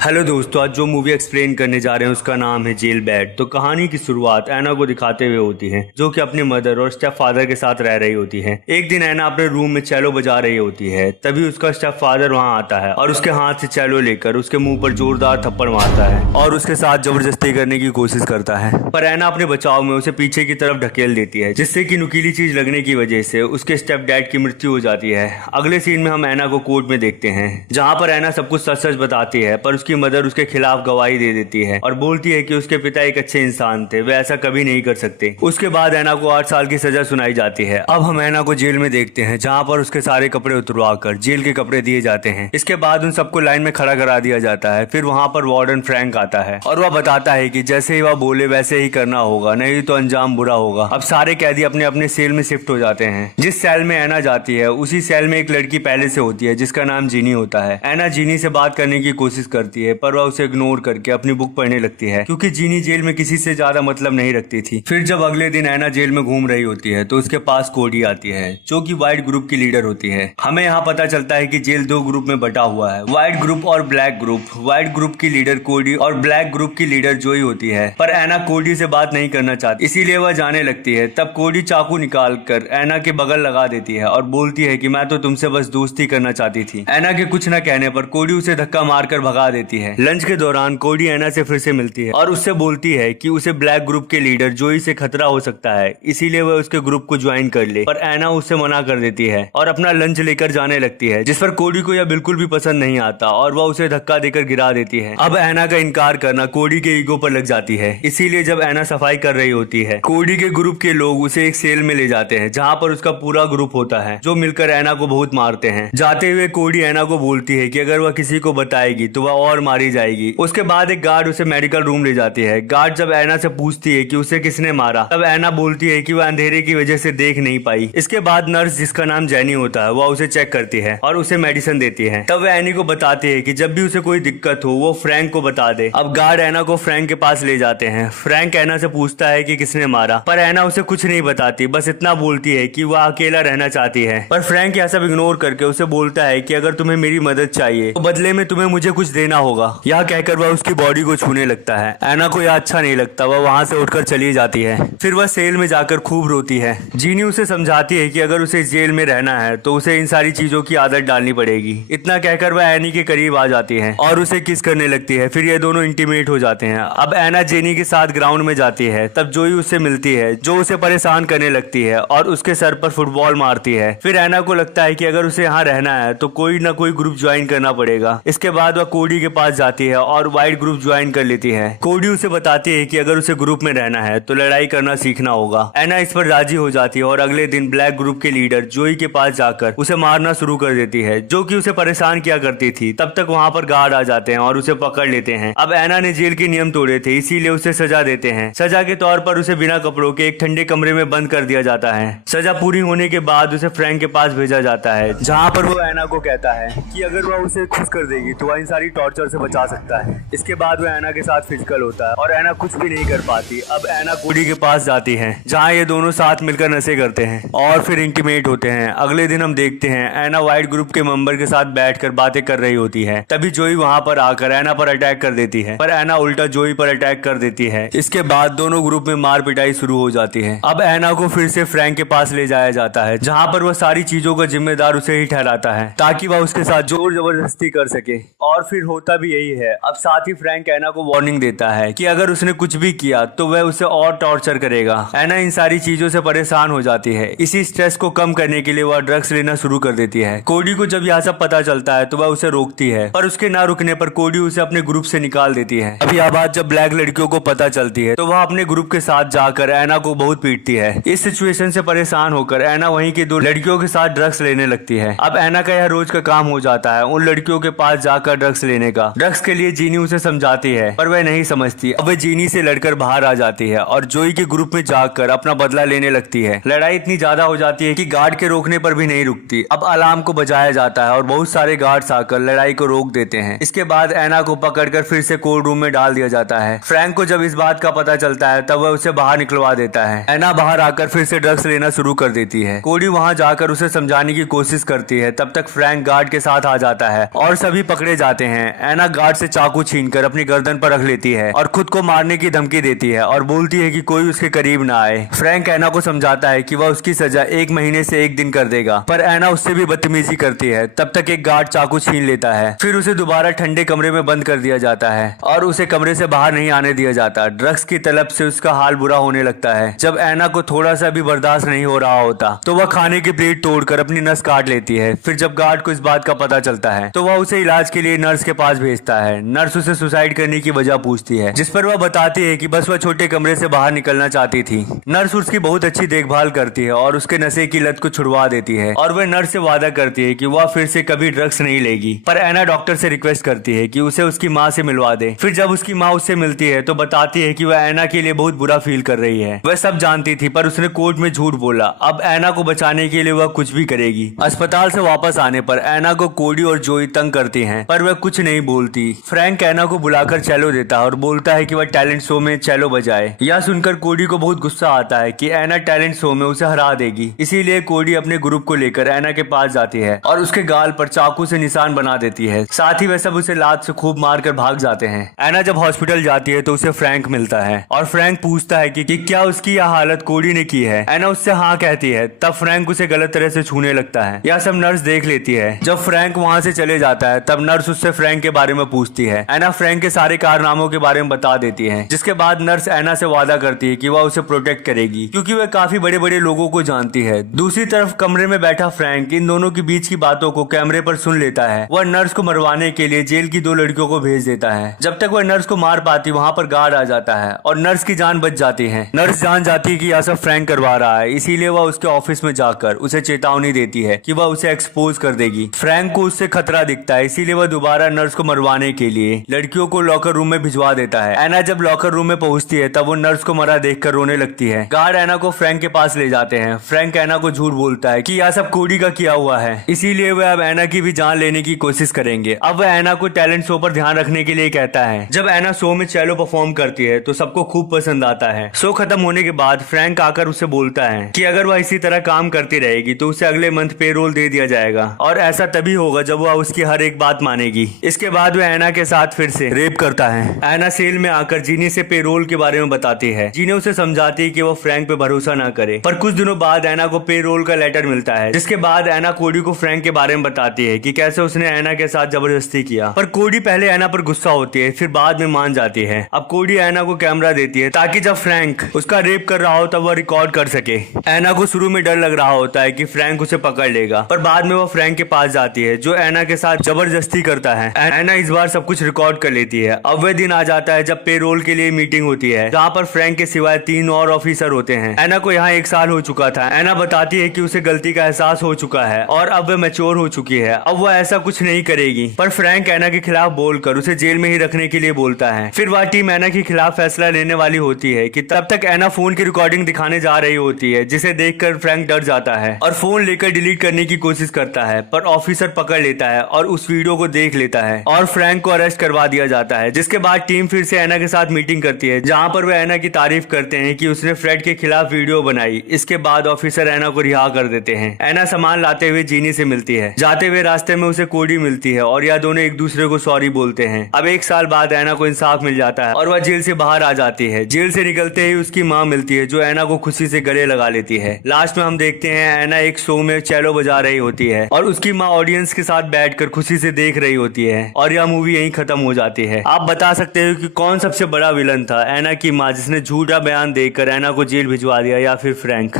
Hello दोस्तों, आज जो मूवी एक्सप्लेन करने जा रहे हैं उसका नाम है जेल बैड। तो कहानी की शुरुआत ऐना को दिखाते हुए होती है, जो कि अपनी मदर और स्टेप फादर के साथ रह रही होती है। एक दिन ऐना अपने रूम में चैलो बजा रही होती है, तभी उसका स्टेप फादर वहां आता है और उसके हाथ से चैलो लेकर उसके मुंह पर जोरदार थप्पड़ मारता है और उसके साथ जबरदस्ती करने की कोशिश करता है। पर ऐना अपने बचाव में उसे पीछे की तरफ ढकेल देती है, जिससे कि नुकीली चीज लगने की वजह से उसके स्टेप डैड की मृत्यु हो जाती है। अगले सीन में हम ऐना को कोर्ट में देखते हैं, जहाँ पर ऐना सब कुछ सच सच बताती है, पर उसकी मदर उसके खिलाफ गवाही दे देती है और बोलती है कि उसके पिता एक अच्छे इंसान थे, वे ऐसा कभी नहीं कर सकते। उसके बाद ऐना को 8 साल की सजा सुनाई जाती है। अब हम ऐना को जेल में देखते हैं, जहाँ पर उसके सारे कपड़े उतरवाकर जेल के कपड़े दिए जाते हैं। इसके बाद उन सबको लाइन में खड़ा करा दिया जाता है। फिर वहाँ पर वार्डन फ्रैंक आता है और वह बताता है कि जैसे ही वह बोले वैसे ही करना होगा, नहीं तो अंजाम बुरा होगा। अब सारे कैदी अपने अपने सेल में शिफ्ट हो जाते हैं। जिस सेल में ऐना जाती है उसी सेल में एक लड़की पहले से होती है, जिसका नाम जीनी होता है। ऐना जीनी से बात करने की कोशिश करती है, पर वह उसे इग्नोर करके अपनी बुक पढ़ने लगती है, क्योंकि जीनी जेल में किसी से ज्यादा मतलब नहीं रखती थी। फिर जब अगले दिन ऐना जेल में घूम रही होती है तो उसके पास कोडी आती है, जो कि व्हाइट ग्रुप की लीडर होती है। हमें यहाँ पता चलता है कि जेल 2 ग्रुप में बटा हुआ है, व्हाइट ग्रुप और ब्लैक ग्रुप। व्हाइट ग्रुप की लीडर कोडी और ब्लैक ग्रुप की लीडर जोई होती है, पर ऐना कोडी से बात नहीं करना चाहती, इसीलिए वह जाने लगती है। तब कोडी चाकू निकाल कर ऐना के बगल लगा देती है और बोलती है कि मैं तो तुमसे बस दोस्ती करना चाहती थी। ऐना के कुछ न कहने पर कोडी उसे धक्का मारकर भगा देती है। लंच के दौरान कोडी ऐना से फिर से मिलती है और उससे बोलती है कि उसे ब्लैक ग्रुप के लीडर जोई से खतरा हो सकता है, इसीलिए वह उसके ग्रुप को ज्वाइन कर ले। पर ऐना उससे मना कर देती है और अपना लंच लेकर जाने लगती है, जिस पर कोडी को यह बिल्कुल भी पसंद नहीं आता और वह उसे धक्का देकर गिरा देती है। अब ऐना का इनकार करना कोडी के ईगो पर लग जाती है, इसीलिए जब ऐना सफाई कर रही होती है, कोडी के ग्रुप के लोग उसे एक सेल में ले जाते हैं, जहाँ पर उसका पूरा ग्रुप होता है, जो मिलकर ऐना को बहुत मारते हैं। जाते हुए कोडी ऐना को बोलती है कि अगर वह किसी को बताएगी तो वह और मारी जाएगी। उसके बाद एक गार्ड उसे मेडिकल रूम ले जाती है। गार्ड जब ऐना से पूछती है कि उसे किसने मारा, तब ऐना बोलती है कि वह अंधेरे की वजह से देख नहीं पाई। इसके बाद नर्स, जिसका नाम जैनी होता है, वह उसे चेक करती है और उसे मेडिसिन देती है। तब वह ऐनी को बताती है कि जब भी उसे कोई दिक्कत हो वो फ्रैंक को बता दे। अब गार्ड ऐना को फ्रैंक के पास ले जाते हैं। फ्रैंक ऐना से पूछता है कि किसने मारा, पर ऐना उसे कुछ नहीं बताती, बस इतना बोलती है कि वह अकेला रहना चाहती है। पर फ्रैंक यह सब इग्नोर करके उसे बोलता है कि अगर तुम्हें मेरी मदद चाहिए तो बदले में तुम्हें मुझे कुछ देना होगा। यह कहकर वह उसकी बॉडी को छूने लगता है। ऐना को यह अच्छा नहीं लगता, वह वहां से उठकर चली जाती है। फिर वह सेल में जाकर खूब रोती है। जीनी उसे समझाती है कि अगर उसे जेल में रहना है तो उसे इन सारी चीजों की आदत डालनी पड़ेगी। इतना कहकर वह ऐनी के करीब आ जाती है और उसे किस करने लगती है। फिर ये दोनों इंटीमेट हो जाते हैं। अब ऐना जेनी के साथ ग्राउंड में जाती है, तब जोई उससे मिलती है, जो उसे परेशान करने लगती है और उसके सर पर फुटबॉल मारती है। फिर ऐना को लगता है कि अगर उसे यहाँ रहना है तो कोई ना कोई ग्रुप ज्वाइन करना पड़ेगा। इसके बाद वह कोडी के पास जाती है और व्हाइट ग्रुप ज्वाइन कर लेती है। कोडी उसे बताती है कि अगर उसे ग्रुप में रहना है तो लड़ाई करना सीखना होगा। ऐना इस पर राजी हो जाती है और अगले दिन ब्लैक ग्रुप के लीडर जोई के पास जाकर उसे मारना शुरू कर देती है, जो कि उसे परेशान किया करती थी। तब तक वहाँ पर गार्ड आ जाते हैं और उसे पकड़ लेते हैं। अब ऐना ने जेल के नियम तोड़े थे, इसीलिए उसे सजा देते हैं। सजा के तौर पर उसे बिना कपड़ों के एक ठंडे कमरे में बंद कर दिया जाता है। सजा पूरी होने के बाद उसे फ्रैंक के पास भेजा जाता है, जहाँ पर वो ऐना को कहता है कि अगर वह उसे खुश कर देगी तो वह इन सारी टॉर्चर से बचा सकता है। इसके बाद वह ऐना के साथ फिजिकल होता है और ऐना कुछ भी नहीं कर पाती। अब ऐना कोडी के पास जाती है, जहाँ ये दोनों साथ मिलकर नशे करते हैं और फिर इंटीमेट होते हैं। अगले दिन हम देखते हैं ऐना व्हाइट ग्रुप के मेंबर के साथ बैठकर बातें कर रही होती है, तभी जोई वहाँ पर आकर ऐना पर अटैक कर देती है, पर ऐना उल्टा जोई पर अटैक कर देती है। इसके बाद दोनों ग्रुप में मार पिटाई शुरू हो जाती है। अब ऐना को फिर से फ्रैंक के पास ले जाया जाता है, जहाँ पर वह सारी चीजों का जिम्मेदार उसे ही ठहराता है, ताकि वह उसके साथ जोर जबरदस्ती कर सके। और फिर होता भी यही है। अब साथ ही फ्रैंक ऐना को वार्निंग देता है कि अगर उसने कुछ भी किया तो वह उसे और टॉर्चर करेगा। ऐना इन सारी चीजों से परेशान हो जाती है। इसी स्ट्रेस को कम करने के लिए वह ड्रग्स लेना शुरू कर देती है। कोडी को जब यह सब पता चलता है तो वह उसे रोकती है, पर उसके ना रुकने पर कोडी उसे अपने ग्रुप से निकाल देती है। अब यह बात जब ब्लैक लड़कियों को पता चलती है तो वह अपने ग्रुप के साथ जाकर ऐना को बहुत पीटती है। इस सिचुएशन से परेशान होकर ऐना वहीं की 2 लड़कियों के साथ ड्रग्स लेने लगती है। अब ऐना का यह रोज का काम हो जाता है, उन लड़कियों के पास जाकर ड्रग्स लेने का। ड्रग्स के लिए जीनी उसे समझाती है, पर वह नहीं समझती। अब वह जीनी से लड़कर बाहर आ जाती है और जोई के ग्रुप में जाकर अपना बदला लेने लगती है। लड़ाई इतनी ज्यादा हो जाती है कि गार्ड के रोकने पर भी नहीं रुकती। अब अलार्म को बजाया जाता है और बहुत सारे गार्ड्स आकर लड़ाई को रोक देते हैं। इसके बाद ऐना को पकड़कर फिर से कोल्ड रूम में डाल दिया जाता है। फ्रैंक को जब इस बात का पता चलता है तब वह उसे बाहर निकलवा देता है। ऐना बाहर आकर फिर से ड्रग्स लेना शुरू कर देती है। कोडी वहां जाकर उसे समझाने की कोशिश करती है, तब तक फ्रैंक गार्ड के साथ आ जाता है और सभी पकड़े जाते हैं। एना गार्ड से चाकू छीनकर अपनी गर्दन पर रख लेती है और खुद को मारने की धमकी देती है और बोलती है कि कोई उसके करीब ना आए। फ्रैंक एना को समझाता है कि वह उसकी सजा 1 महीने से 1 दिन कर देगा, पर एना उससे भी बदतमीजी करती है। तब तक एक गार्ड चाकू छीन लेता है। फिर उसे दोबारा ठंडे कमरे में बंद कर दिया जाता है और उसे कमरे से बाहर नहीं आने दिया जाता। ड्रग्स की तलब से उसका हाल बुरा होने लगता है। जब एना को थोड़ा सा भी बर्दाश्त नहीं हो रहा होता तो वह खाने की प्लेट तोड़कर अपनी नस काट लेती है। फिर जब गार्ड को इस बात का पता चलता है तो वह उसे इलाज के लिए नर्स के पास भेजता है। नर्स उसे सुसाइड करने की वजह पूछती है, जिस पर वह बताती है कि बस वह छोटे कमरे से बाहर निकलना चाहती थी। नर्स उसकी बहुत अच्छी देखभाल करती है और उसके नशे की लत को छुड़वा देती है और वह नर्स से वादा करती है कि वह फिर से कभी ड्रग्स नहीं लेगी। पर एना डॉक्टर से रिक्वेस्ट करती है कि उसे उसकी माँ से मिलवा दे। फिर जब उसकी माँ उससे मिलती है तो बताती है कि वह एना के लिए बहुत बुरा फील कर रही है। वह सब जानती थी पर उसने कोर्ट में झूठ बोला। अब एना को बचाने के लिए वह कुछ भी करेगी। अस्पताल से वापस आने पर एना को कोडी और जोई तंग करती हैं, पर वह कुछ नहीं बोलती। फ्रैंक एना को बुलाकर चेलो देता है और बोलता है कि वह टैलेंट शो में चेलो बजाए। यह सुनकर कोडी को बहुत गुस्सा आता है कि एना टैलेंट शो में उसे हरा देगी। इसीलिए कोडी अपने ग्रुप को लेकर एना के पास जाती है और उसके गाल पर चाकू से निशान बना देती है। साथ ही वह सब उसे लात से खूब मार कर भाग जाते हैं। एना जब हॉस्पिटल जाती है तो उसे फ्रैंक मिलता है और फ्रैंक पूछता है कि क्या उसकी यह हालत कोडी ने की है। एना उससे हाँ कहती है। तब फ्रैंक उसे गलत तरह से छूने लगता है। यह सब नर्स देख लेती है। जब फ्रैंक वहाँ से चले जाता है तब नर्स उससे फ्रैंक के बारे में पूछती है। एना फ्रैंक के सारे कारनामों के बारे में बता देती है, जिसके बाद नर्स एना से वादा करती है कि वह उसे प्रोटेक्ट करेगी क्योंकि वह काफी बड़े बड़े लोगों को जानती है। दूसरी तरफ कमरे में बैठा फ्रैंक इन दोनों के बीच की बातों को कैमरे पर सुन लेता है। वह नर्स को मरवाने के लिए जेल की 2 लड़कियों को भेज देता है। जब तक वह नर्स को मार पाती वहाँ पर गार्ड आ जाता है और नर्स की जान बच जाती है। नर्स जान जाती है कि यह सब फ्रैंक करवा रहा है, इसीलिए वह उसके ऑफिस में जाकर उसे चेतावनी देती है कि वह उसे एक्सपोज कर देगी। फ्रैंक को उससे खतरा दिखता है, इसीलिए वह दोबारा नर्स को मरवाने के लिए लड़कियों को लॉकर रूम में भिजवा देता है। एना जब लॉकर रूम में पहुंचती है तब वो नर्स को मरा देखकर रोने लगती है। गार्ड एना को फ्रैंक के पास ले जाते हैं। फ्रैंक एना को झूठ बोलता है कि यह सब कोडी का किया हुआ है, इसीलिए वह अब एना की भी जान लेने की कोशिश करेंगे। अब वह एना को टैलेंट शो पर ध्यान रखने के लिए कहता है। जब एना शो में चेलो परफॉर्म करती है तो सबको खूब पसंद आता है। शो खत्म होने के बाद फ्रैंक आकर उसे बोलता है कि अगर वह इसी तरह काम करती रहेगी तो उसे अगले मंथ पे रोल दे दिया जाएगा और ऐसा तभी होगा जब वह उसकी हर एक बात मानेगी। इसके बाद वह एना के साथ फिर से रेप करता है। एना सेल में आकर जीनी से पे रोल के बारे में बताती है। जीनी उसे समझाती है कि वो फ्रैंक पे भरोसा ना करे। पर कुछ दिनों बाद एना को पे रोल का लेटर मिलता है, जिसके बाद एना कोडी को फ्रैंक के बारे में बताती है कि कैसे उसने एना के साथ जबरदस्ती किया। पर कोडी पहले एना पर गुस्सा होती है, फिर बाद में मान जाती है। अब कोडी एना को कैमरा देती है ताकि जब फ्रैंक उसका रेप कर रहा हो तब वह रिकॉर्ड कर सके। एना को शुरू में डर लग रहा होता है कि फ्रैंक उसे पकड़ लेगा, पर बाद में वो फ्रैंक के पास जाती है जो एना के साथ जबरदस्ती करता है। एना इस बार सब कुछ रिकॉर्ड कर लेती है। अब वह दिन आ जाता है जब पे रोल के लिए मीटिंग होती है, जहाँ पर फ्रैंक के सिवाय 3 और ऑफिसर होते हैं। एना को यहाँ 1 साल हो चुका था। एना बताती है कि उसे गलती का एहसास हो चुका है और अब वह मैच्योर हो चुकी है। अब वह ऐसा कुछ नहीं करेगी। पर फ्रैंक एना के खिलाफ बोलकर उसे जेल में ही रखने के लिए बोलता है। फिर वह टीम एना के खिलाफ फैसला लेने वाली होती है कि तब तक एना फोन की रिकॉर्डिंग दिखाने जा रही होती है, जिसे देखकर फ्रैंक डर जाता है और फोन लेकर डिलीट करने की कोशिश करता है। पर ऑफिसर पकड़ लेता है और उस वीडियो को देख लेता है और फ्रैंक को अरेस्ट करवा दिया जाता है। जिसके बाद टीम फिर से एना के साथ मीटिंग करती है, जहाँ पर वह एना की तारीफ करते हैं कि उसने फ्रेड के खिलाफ वीडियो बनाई। इसके बाद ऑफिसर एना को रिहा कर देते हैं। एना सामान लाते हुए जीनी से मिलती है। जाते हुए रास्ते में उसे कोडी मिलती है और यह दोनों एक दूसरे को सॉरी बोलते हैं। अब 1 साल बाद एना को इंसाफ मिल जाता है और वह जेल से बाहर आ जाती है। जेल से निकलते ही उसकी माँ मिलती है जो एना को खुशी से गले लगा लेती है। लास्ट में हम देखते हैं एना एक शो में चेलो बजा रही होती है और उसकी माँ ऑडियंस के साथ बैठकर खुशी से देख रही होती है और यह मूवी यहीं खत्म हो जाती है। आप बता सकते हो कि कौन सबसे बड़ा विलन था, एना की माँ जिसने झूठा बयान देकर एना को जेल भिजवा दिया या फिर फ्रैंक?